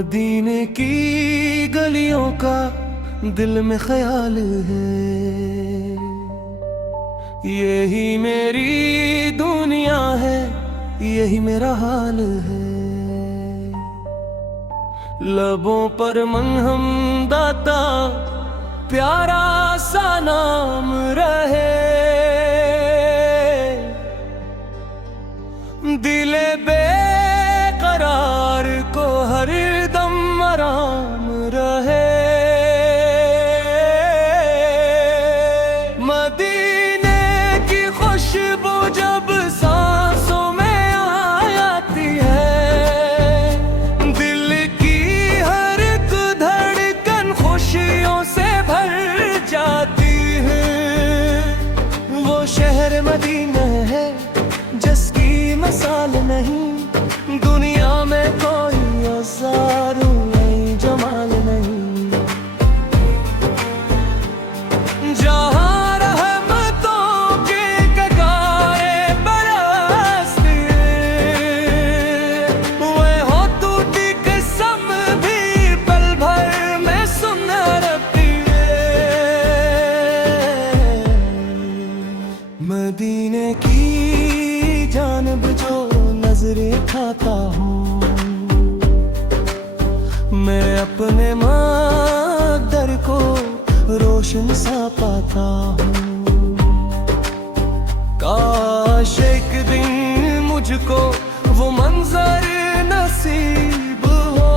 मदीने की गलियों का दिल में ख्याल है, यही मेरी दुनिया है, यही मेरा हाल है। लबों पर मरहम दाता प्यारा सा नाम रहे, दिले बेकरार को हर दम आराम रहे। मदीने की खुशबू जब सांसों में आती है, दिल की हर एक धड़कन खुशियों से भर जाती है। वो शहर मदीना है जिसकी मिसाल नहीं, दुनिया में कोई अज़ारू नहीं, जमाल नहीं। जहाँ रहमतों के कगारे बरसती है, वह हो टूटी कसम भी पल भर में सुनहरती है। मदीने की जानब जो नजरें खाता हूँ, मैं अपने मक़दर को रोशन सा पाता हूँ। काश एक दिन मुझको वो मंजर नसीब हो,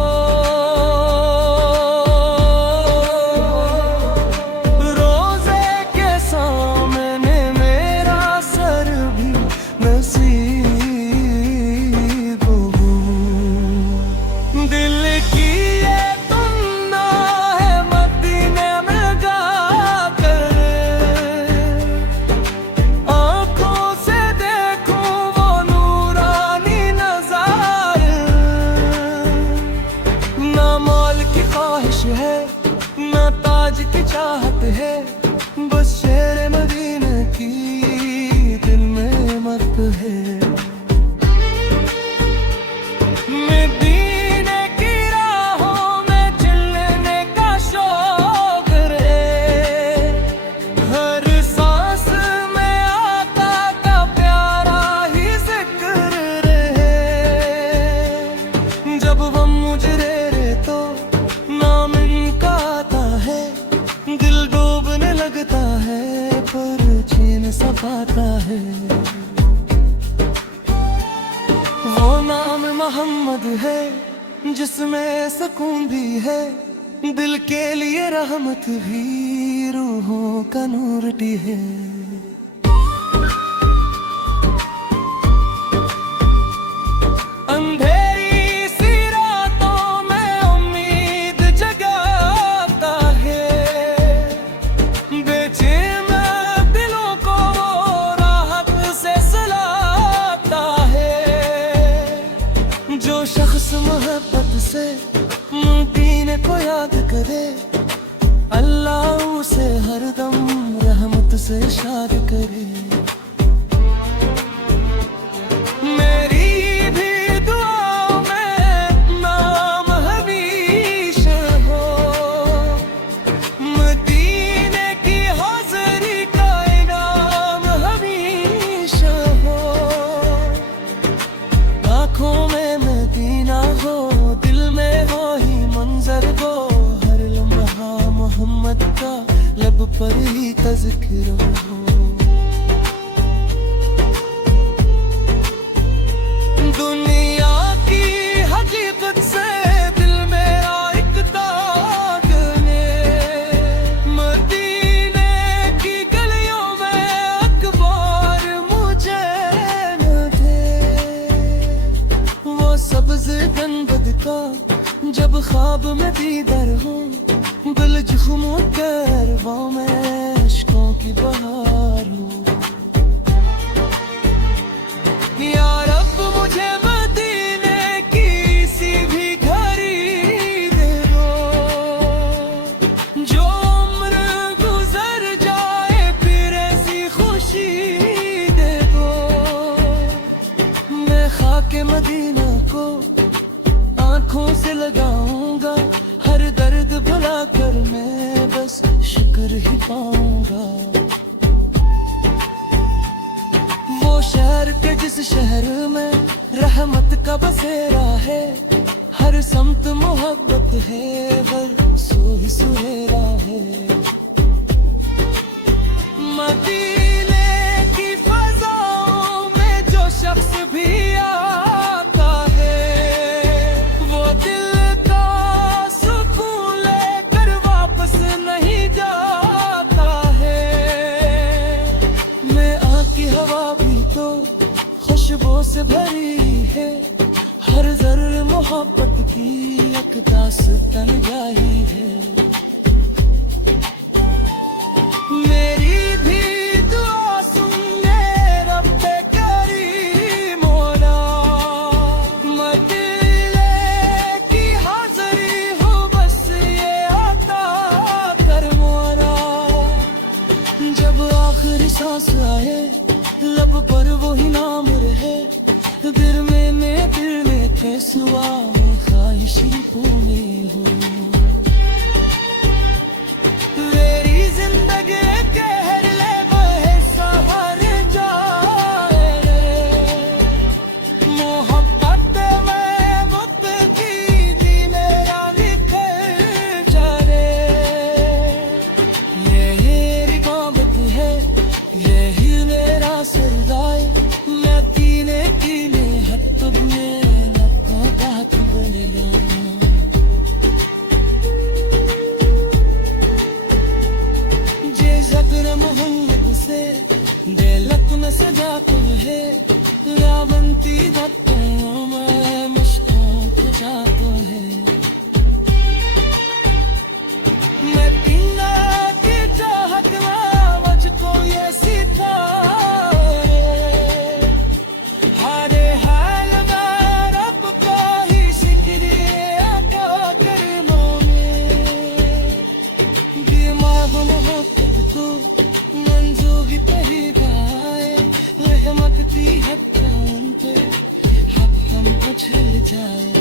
रोज़े के सामने मेरा सर भी नसीब हो। दिल की ये तमन्ना है मदीने में जाकर, आँखों से देखूं वो नूरानी नज़ारे। ना माल की ख्वाहिश है, ना ताज की चाहत है, बस शेर मदीने की दिल में मत है। मदीने की राहों में चलने का शौक रहे, हर सांस में आका का प्यारा ही जिक्र रहे। जब हम मुजरे रे तो नाम इनका आता है, दिल डूबने लगता है पर चैन सा पाता है। वो नाम मोहम्मद है जिसमें सुकून भी है, दिल के लिए रहमत भी, रूहों का नूर भी है। अंधेरी सी रातों में उम्मीद जगाता है, बेचैन दिलों को राहत से सुलाता है। जो शख्स मोहब्बत से मदीने को याद करे, अल्लाह उसे हरदम रहमत से शाद करे। मेरी भी दुआओं में नाम हमेशा हो, मदीने की हाज़री का इनाम हमेशा हो। आँखों में मदीना हो, दिल में हो ही मंजर हो, हर लम्हा मोहम्मद का लब पर ही तज़किर हो। दुनिया की हकीकत से दिल मेरा एक दाग ने, मदीने की गलियों में अखबार मुझे न दे। वो सब्ज़ गंबद का जब ख्वाब में दीदार हो, दिल जुख्मों कारवां में अश्कों की बहार हो। या रब मुझे मदीने की सी भी घड़ी दे दो, जो उम्र गुजर जाए फिर ऐसी खुशी दे दो। मैं खाके मदीना को आँखों से लगाऊं, फिर ही पाऊंगा। वो शहर के जिस शहर में रहमत का बसेरा है, हर समत मोहब्बत है, बरसों ही सुहेरा है। मदीने की फज़ाओं में जो शख्स भी आता है, वो दिल का सुकून लेकर वापस नहीं जाता है। मैं आँख की हवा भी तो खुशबू से भरी है, हर जर्र मोहब्बत की एक दास्तान गाही है। मेरी भी दुआ सुनने रब्बे करीम मौला, मदीने की हाज़री हो बस ये अता कर मौला। जब आखिरी सांस आए लब पर वही नाम रहे, दिल में थे सुआ में ख्वाहिश पूरी हो। मेरी जिंदगी कहर ले बहे सवर जाए रे, मोहब्बत में मुक्ति दी मेरा निखर जाए। ये रिकाबत है, यही मेरा सरदाई, मैं तीने तीने हट में मोहम्मद से दिलक में सजा है, रावंती धत्तों में मुश्किल जाता है। मैं तीना की चाहत में मुझको ये सितारे, हरे हाल में रब का ही शुक्रिया अदा करने में। दिमाग मोहब्बत को मंजूरी पही गाए, रहमत दी हक पे हक हम उछल जाए।